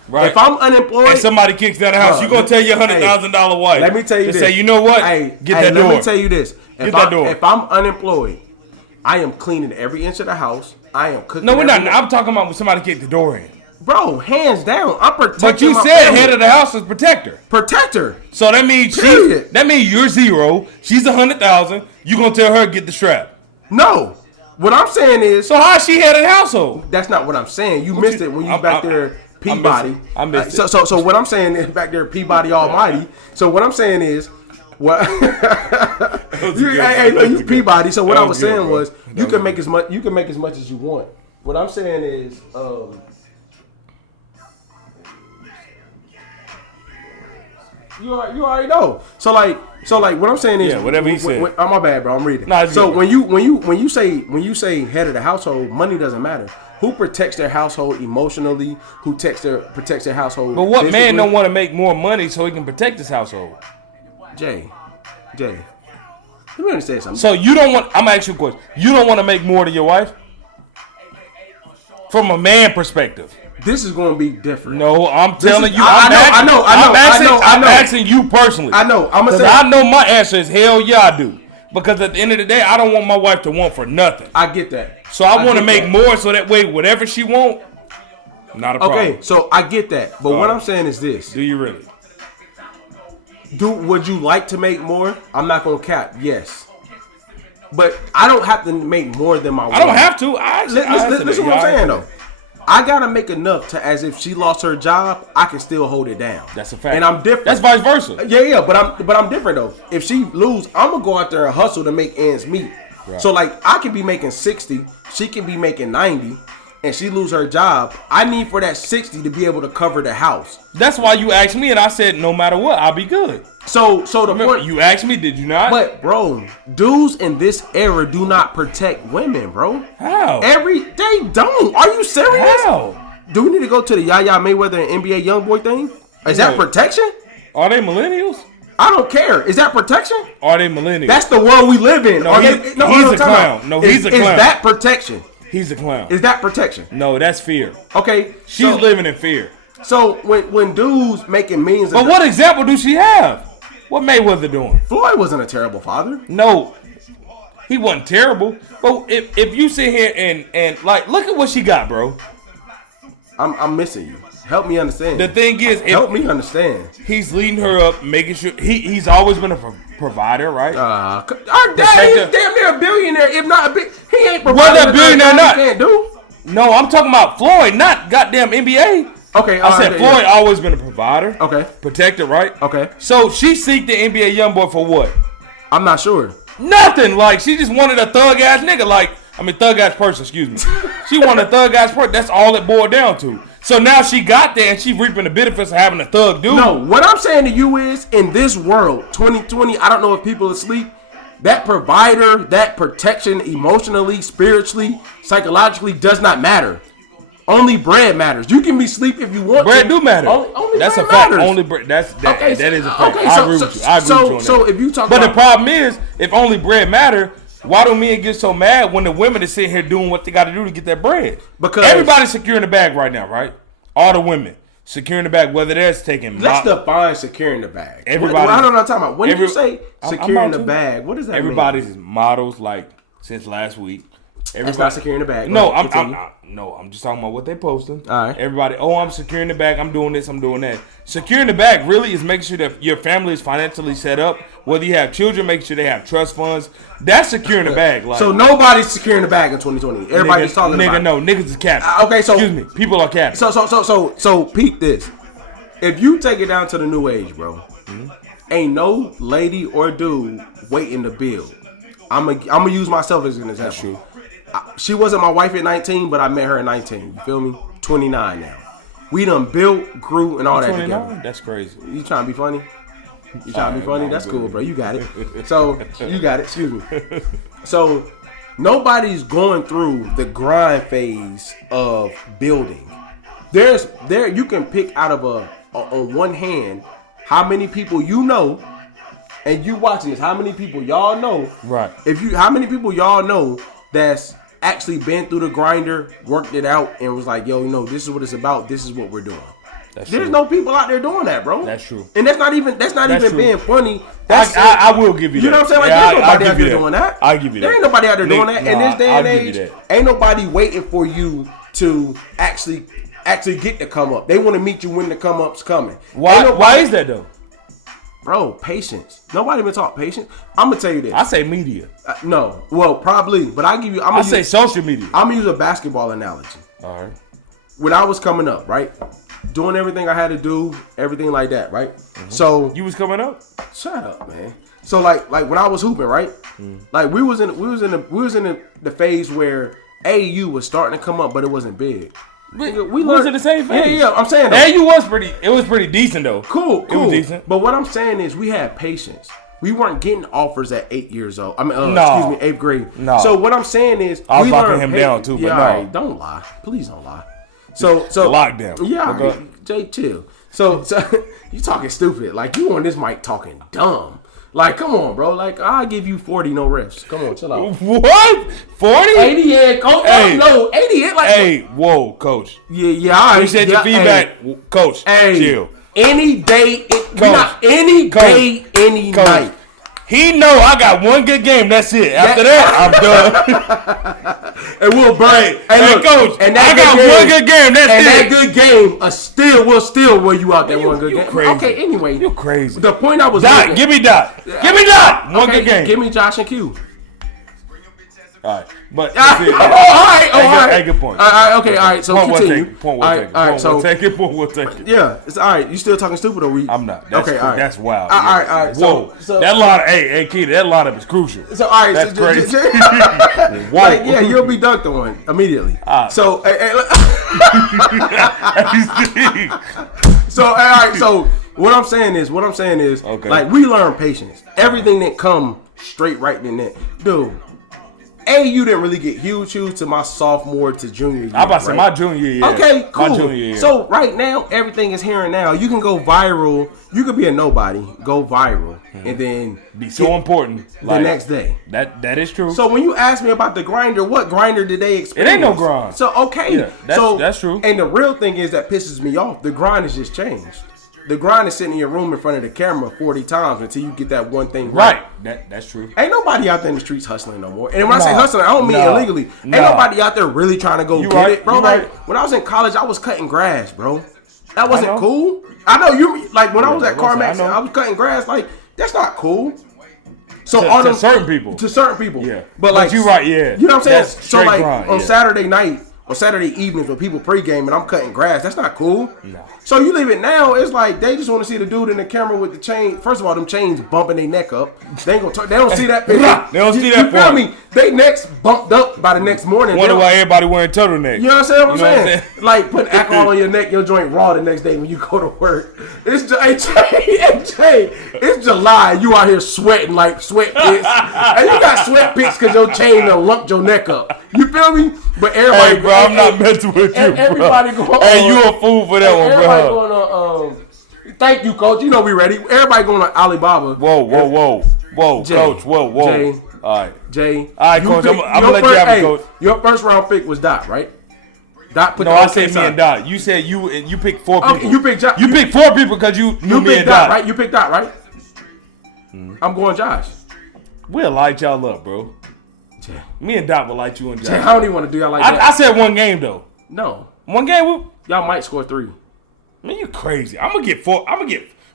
Right. If I'm unemployed and somebody kicks down the house, you're gonna tell your $100,000 wife. Let me tell you this. Say, you know what? Get that door. Let me tell you this. Get that door. If I'm unemployed, I am cleaning every inch of the house. I am cooking. No, we're not. I'm talking about when somebody kicked the door in. Bro, hands down, I'm protecting. But you my said family. Head of the house is protector. Protector. So that means you're zero. She's 100,000. You gonna tell her get the strap? No. What I'm saying is. So how is she head of the household? That's not what I'm saying. You missed it when you back there. Peabody. I missed it. So what I'm saying is back there, Peabody Almighty. So what I'm saying is, what? you Peabody. So what I was saying was, you can make as much. You can make as much as you want. What I'm saying is, you already know. So like what I'm saying is, whatever he said. Oh, my bad, bro. I'm reading. Nah, so when you say head of the household, money doesn't matter. Who protects their household emotionally? Who protects their household? But what man don't want to make more money so he can protect his household? Jay, let me understand something. So you don't want? I'm gonna ask you a question. You don't want to make more than your wife? From a man perspective. This is going to be different. No, I'm telling you. I'm asking you personally. I know. I'm gonna say. I know my answer is hell yeah, I do. Because at the end of the day, I don't want my wife to want for nothing. I get that. So I want to make more so that way whatever she want, not a problem. Okay, so I get that. But what I'm saying is this. Do you really? Would you like to make more? I'm not going to cap. Yes. But I don't have to make more than my wife. I don't have to. Listen what I'm saying, though. I gotta make enough to, as if she lost her job, I can still hold it down. That's a fact. And I'm different. That's vice versa. Yeah, but I'm different though. If she lose, I'm gonna go out there and hustle to make ends meet. Right. So like I can be making 60, she can be making 90, and she lose her job, I need for that 60 to be able to cover the house. That's why you asked me, and I said no matter what, I'll be good. So the point you asked me, did you not? But bro, dudes in this era do not protect women, bro. How? They don't. Are you serious? How? Do we need to go to the Yaya Mayweather and NBA YoungBoy thing? Is that protection? Are they millennials? I don't care. Is that protection? Are they millennials? That's the world we live in. No, he's a clown. No, he's a clown. Is that protection? He's a clown. Is that protection? No, that's fear. Okay. She's living in fear. So when dudes making millions But what example do she have? What Mayweather doing? Floyd wasn't a terrible father. No. He wasn't terrible. But if you sit here and like look at what she got, bro. I'm missing you. Help me understand. The thing is, help me understand. He's leading her up, making sure he's always been a provider, right? Our dad is damn near a billionaire, if not a big. He ain't providing. Well, that billionaire not. Can't do. No, I'm talking about Floyd, not goddamn NBA. Okay, I said Floyd always been a provider. Okay, protector, right? Okay. So she seeked the NBA YoungBoy for what? I'm not sure. Nothing. Like she just wanted a thug ass nigga. Thug ass person. Excuse me. She wanted a thug ass person. That's all it boiled down to. So now she got there and she reaping the benefits of having a thug dude. No, what I'm saying to you is, in this world, 2020, I don't know if people are asleep. That provider, that protection, emotionally, spiritually, psychologically, does not matter. Only bread matters. You can be asleep if you want. Bread do matter. Only that's bread a fact. matters. Only bread. That is a fact. Okay, I agree with you. I agree with you on that. So if you talk but about, the problem is, if only bread matter, why do men get so mad when the women are sitting here doing what they got to do to get that bread? Because everybody's securing the bag right now, right? All the women securing the bag, whether that's taking. Let's define securing the bag. Everybody. I don't know what I'm talking about. When you say securing the bag, what does that mean? Everybody's models like since last week. That's not securing the bag. No, I'm just talking about what they posting. All right. Everybody, I'm securing the bag. I'm doing this. I'm doing that. Securing the bag really is making sure that your family is financially set up. Whether you have children, making sure they have trust funds. That's securing the bag. Like, so nobody's securing the bag in 2020. Everybody's talking about it. No, niggas is capping. Okay, so excuse me, people are capping. So peep this. If you take it down to the new age, bro, ain't no lady or dude waiting to build. I'm gonna use myself as an example. She wasn't my wife at 19, but I met her at 19. You feel me? 29 now. We done built, grew, and all that together. That's crazy. You trying to be funny? You trying to be funny? That's cool, bro. You got it. So you got it. Excuse me. So nobody's going through the grind phase of building. You can pick out of on one hand how many people you know, and you watching this. How many people y'all know? Right. How many people y'all know that's actually been through the grinder, worked it out, and was like, yo, this is what it's about. This is what we're doing. There's no people out there doing that, bro. That's true. And that's not even being funny. I will give you that. You know what I'm saying? Like, there's nobody out there doing that. I'll give you that. There ain't nobody out there doing that. In this day and age, ain't nobody waiting for you to actually get the come up. They want to meet you when the come up's coming. Why is that though? Bro, patience. Nobody been taught patience. I'm gonna tell you this. I say media. No, well, probably, but I say social media. I'm gonna use a basketball analogy. All right. When I was coming up, right, doing everything I had to do, everything like that, right. Mm-hmm. So you was coming up. Shut up, man. So like when I was hooping, right, like we was in the phase where AAU was starting to come up, but it wasn't big. We was in the same phase. Yeah. I'm saying AAU was pretty decent though. Cool. It was decent. But what I'm saying is we had patience. We weren't getting offers at 8 years old. I mean, no. 8th grade. No. So what I'm saying is I was locking him down too. But yeah, no, right, don't lie. Please don't lie. So lockdown. Yeah, right. Jay, chill. So you talking stupid? Like you on this mic talking dumb. Like, come on, bro. Like, I'll give you 40, no rest. Come on, chill out. What? 40? 80, yeah, coach. Hey. No, 80, like. Hey, whoa, coach. Yeah, all right. Appreciate your feedback, coach. Hey, chill. Any day, any night. He know I got one good game. That's it. After that, I'm done. And we'll burn. Hey, coach. And I got one good game. That's and it. And that good game, we'll still wear you out that one good game. Crazy. Okay, anyway. You crazy. The point I was Dot. Give me Dot. Give me Dot. One good game. Give me Josh and Q. All right, but all right. Good point. All right, okay, all right. So continue. Point we'll take it. Point we'll take it. Yeah, it's all right. You still talking stupid, or we? I'm not. That's okay, all right. That's wild. All right. Whoa, so that line, hey, Keita, that lineup is crucial. So all right, that's crazy. Whoa. Like, yeah, you'll be dunked on immediately. So, so all right. So what I'm saying is, okay. Like we learn patience. Everything that come straight right in that, dude. You didn't really get huge shoes to my sophomore to junior year. I'm about to say my junior year. Okay, cool. My junior year. So right now, everything is here and now. You can go viral. You could be a nobody, go viral, and then be so important the next day. That is true. So when you ask me about the grinder, what grinder did they experience? It ain't no grind. So okay, that's true. And the real thing is that pisses me off. The grind has just changed. The grind is sitting in your room in front of the camera 40 times until you get that one thing right. That's true. Ain't nobody out there in the streets hustling no more. And when I say hustling, I don't mean illegally. Ain't nobody out there really trying to go get it, bro. Like when I was in college, I was cutting grass, bro. That wasn't cool. I know you like when I was at CarMax, I was cutting grass. Like that's not cool. So to certain people. To certain people. Yeah. But like you're right. Yeah. You know what I'm saying? That's so like grind, on Saturday night. On Saturday evenings when people pregame and I'm cutting grass, that's not cool. No. So you leave it now, it's like they just want to see the dude in the camera with the chain. First of all, them chains bumping their neck up. They ain't gonna. They don't see that. They don't see that. You feel me? They necks bumped up by the next morning. Wonder why everybody wearing turtlenecks. You know what I'm saying? Like putting alcohol on your neck, your joint raw the next day when you go to work. It's it's July. You out here sweating like sweat pits, and you got sweat pits because your chain done lumped your neck up. You feel me? But everybody, hey, bro, I'm not messing with you, everybody bro. Going hey, you a fool for that one, bro. Everybody going on. Thank you, coach. You know we ready. Everybody going on Alibaba. Whoa, Jay, coach. Whoa. Jay, all right, Jay. All right, coach. I'm gonna let you have it, coach. Your first round pick was Dot, right? Dot put. No, I said me and Dot. You said you picked 4 people. Okay, you picked Josh. You picked 4 people because you knew me and Dot, right? You picked Dot, right? I'm going Josh. We'll light y'all up, bro. Jay. Me and Dot will light you and Josh. Jay, I don't even want to do y'all like that. I said one game though. No. One game. Y'all might score 3. Man, you crazy. I'm gonna get 4.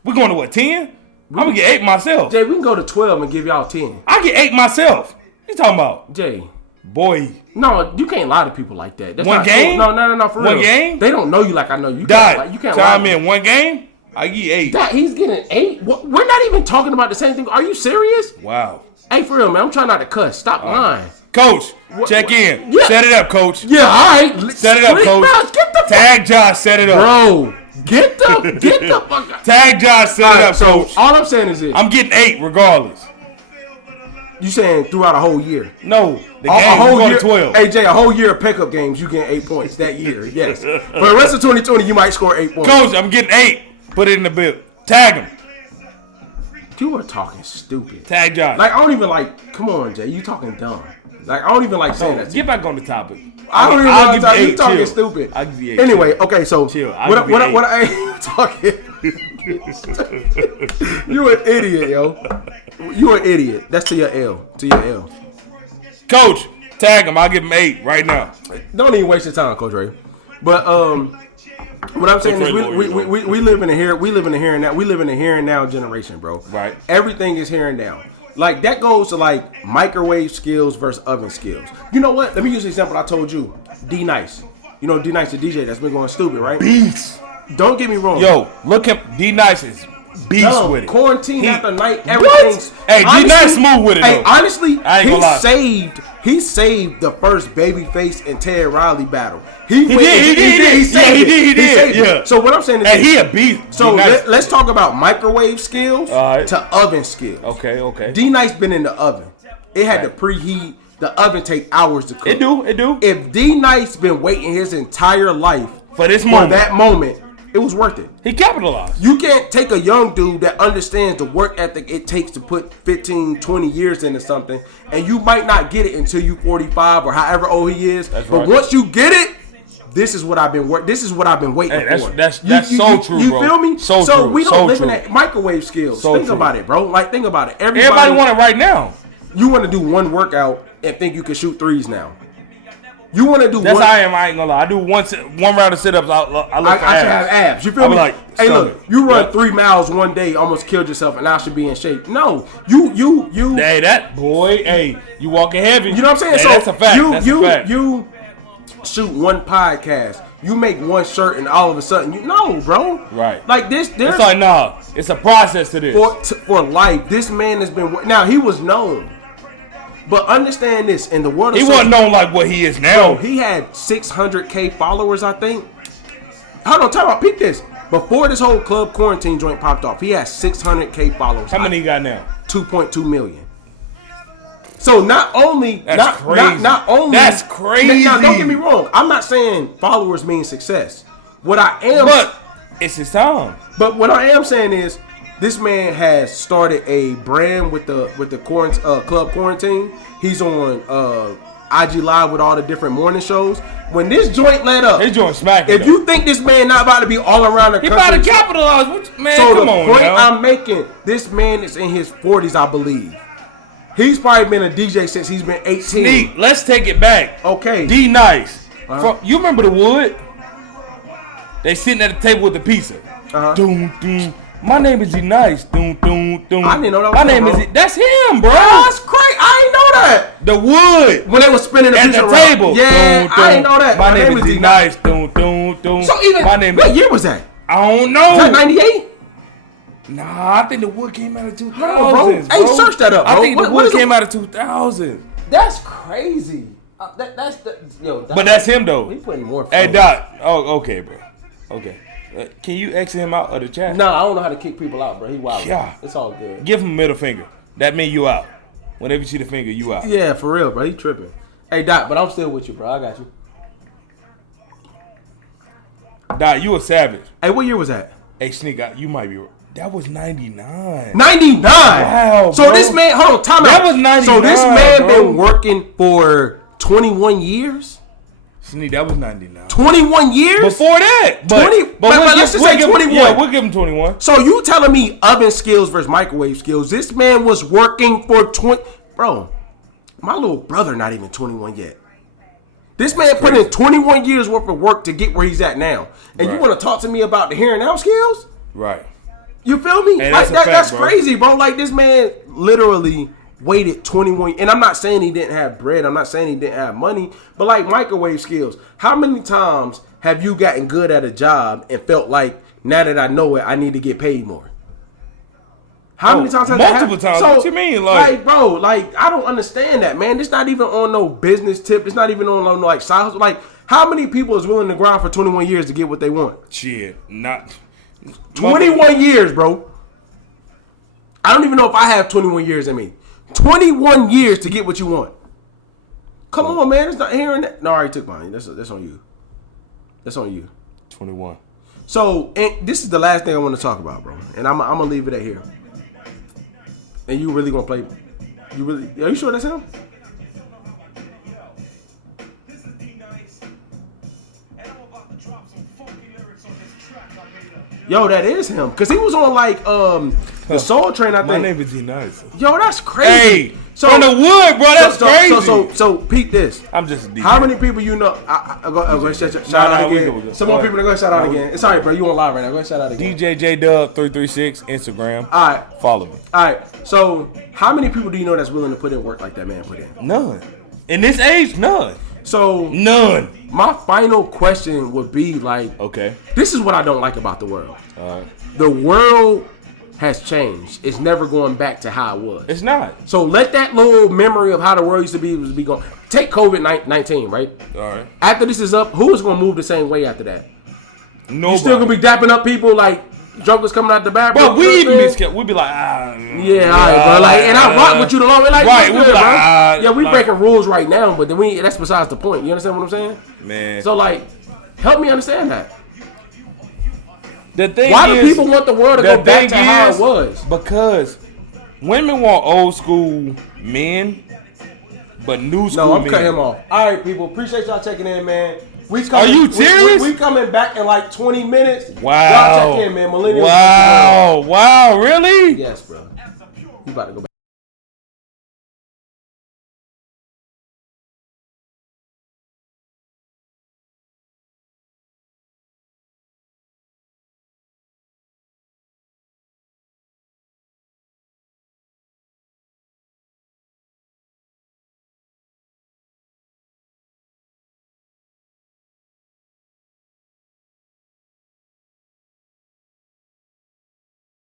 We're going to what, 10? I'm gonna get 8 myself. Jay, we can go to 12 and give y'all 10. I get 8 myself. What you talking about? Jay. Boy. No, you can't lie to people like that. That's one game? Cool. No, for real. One game? They don't know you like I know you. Dot, you can't time lie. in one game, I get 8. Dot, he's getting 8? We're not even talking about the same thing. Are you serious? Wow. Hey, for real, man. I'm trying not to cuss. Stop lying. Coach, check in. Yeah. Set it up, coach. Yeah, all right. Set it up, coach. Get the Tag Josh, set it up. Bro, get the fuck up. Tag Josh, set it up, so coach. All I'm saying is this. I'm getting 8 regardless. You saying throughout a whole year? No, the game will go to 12. Hey, Jay, a whole year of pickup games, you get 8 points that year, yes. For the rest of 2020, you might score 8 points. Coach, I'm getting 8. Put it in the bill. Tag him. You are talking stupid. Tag Josh. Like, I don't even like, come on, Jay, you talking dumb. Like, I don't even like saying that. Get back on the topic. I don't even like talking. You talking stupid. I'll give you 8. Anyway, okay, so chill. What I ain't talking. You an idiot, yo. You an idiot. That's to your L. To your L. Coach, tag him. I'll give him 8 right now. Don't even waste your time, Coach Ray. But what I'm saying is we live in the here. We live in the here and now. We live in the here and now generation, bro. Right. Everything is here and now. Like, that goes to, like, microwave skills versus oven skills. You know what? Let me use the example I told you. D-Nice. You know D-Nice, the DJ that's been going stupid, right? Beast. Don't get me wrong. Yo, look at D-Nice is beast with it. Quarantine after night, everything's... Hey, D-Nice smooth with it, though. Hey, honestly, I ain't gonna lie. He saved the first Babyface and Ted Riley battle. He did. He did. Yeah. So what I'm saying is, hey, he a beast. So let's talk about microwave skills to oven skills. Okay. D-Nice been in the oven. It had to preheat. The oven take hours to cook. It do. If D-Nice been waiting his entire life for that moment, it was worth it. He capitalized. You can't take a young dude that understands the work ethic it takes to put 15, 20 years into something, and you might not get it until you 45 or however old he is. That's but right. Once you get it, this is what I've been waiting for. That's so true, you bro. You feel me? So true. We don't live in that microwave skills. Think about it, bro. Like, think about it. Everybody want it right now. You want to do one workout and think you can shoot threes now. You want to do That's one. how I am. I ain't gonna lie. I do one round of sit-ups. I look for I should have abs. You feel me? Like, hey, stomach. look, you run 3 miles one day, almost killed yourself, and I should be in shape. No, you. Hey, that boy. Hey, you walking heavy. You know what I'm saying? Hey, So that's a fact. You shoot one podcast. You make one shirt, and all of a sudden, bro. Right. Like this. It's like it's a process to this. For life. This man has been. Now he was known. But understand this, in the world of he wasn't known like what he is now. Bro, he had 600K followers, I think. Hold on, time out. Peep this. Before this whole club quarantine joint popped off, he had 600K followers. How many he got now? 2.2 million. So not only, that's crazy. Not only. That's crazy. Now, don't get me wrong. I'm not saying followers mean success. What I am, but it's his time. But what I am saying is, this man has started a brand with the club quarantine. He's on IG Live with all the different morning shows. When this joint let up, his joint smacking. If you think this man not about to be all around the country, he about to capitalize. Man, so come the on, point yo. I'm making, this man is in his 40s, I believe. He's probably been a DJ since he's been 18. Sneak, let's take it back. Okay. D Nice. You remember the Wood? They sitting at the table with the pizza. Doom, doom. My name is D Nice. Doom, doom, doom. I didn't know that was My him, name bro. is That's him, bro. That's crazy. I didn't know that. The Wood. When they were spinning the at pizza the around. table. Yeah, Doom, I didn't know that. My name is D Nice. Doom, doom, doom. So even, what year was that? I don't know. Was that 98? Nah, I think the Wood came out of 2000s, bro. Hey, search that up, bro. I think the Wood came out of 2000. That's crazy. That's but that's him though. He putting more. Hey Doc. Oh, okay, bro. Okay. Can you exit him out of the chat? No, I don't know how to kick people out, bro. He wild. Yeah. It's all good. Give him a middle finger. That mean you out. Whenever you see the finger, you out. Yeah, for real, bro. He tripping. Hey Doc, but I'm still with you, bro. I got you. Doc, you a savage. Hey, what year was that? Hey, Sneak, you might be. That was 99. 99. Wow. So bro. This man, hold on, time out. That was 99. So this man bro. been working for 21 years. Sneak, that was 99. 21 years? Before that. But 20, but let's just say 21. Yeah, we'll give him 21. So you telling me oven skills versus microwave skills? This man was working for 20. Bro, my little brother not even 21 yet. This man put in 21 years worth of work to get where he's at now. And you want to talk to me about the hearing out skills? Right. You feel me? Hey, like that's bro. crazy, bro. Like this man literally waited 21. And I'm not saying he didn't have bread. I'm not saying he didn't have money. But like microwave skills, how many times have you gotten good at a job and felt like, now that I know it, I need to get paid more? How many times has that happened? Multiple times. So, what you mean? Like, bro, like, I don't understand that, man. It's not even on no business tip. It's not even on no, like, side hustle. Like, how many people is willing to grind for 21 years to get what they want? shit, not 21 years, bro. I don't even know if I have 21 years in me. 21 years to get what you want. Come on, man. It's not hearing that. No, I already took mine. That's on you. That's on you. 21. So, and this is the last thing I want to talk about, bro. And I'm going to leave it at here. And you really going to play? Are you sure that's him? Yo, that is him. Because he was on, like, the Soul Train, I think. My name is D Nice. Yo, that's crazy. Hey, so, from the Wood, bro, that's crazy. So, peep this. I'm just a DJ. How many people you know? Go ahead, shout out again. Some more people to go shout out again. It's all right, bro. You on live right now. Go ahead, shout out again. DJ JDub 336 Instagram. All right. Follow me. All right. So, how many people do you know that's willing to put in work like that man put in? None. In this age, none. So, none. My final question would be like, okay, this is what I don't like about the world. All right. The world has changed. It's never going back to how it was. It's not. So let that little memory of how the world used to be going. Take COVID-19, right? All right. After this is up, who is going to move the same way after that? Nobody. You still going to be dapping up people like jokers coming out the back? Bro, we even be scared. We be like, yeah, all right, bro. Like, and I rock with you the long way. Like, right, we be good, like, bro. Yeah, we breaking rules right now, but then that's besides the point. You understand what I'm saying? Man. So, like, help me understand that. The thing Why is, do people want the world to go back to how it was? Because women want old school men, but new school men. No, I'm cutting him off. All right, people. Appreciate y'all checking in, man. Are you serious? We coming back in like 20 minutes. Wow. Y'all check in, man. Millennials. Wow. Wow, really? Yes, bro. You about to go back.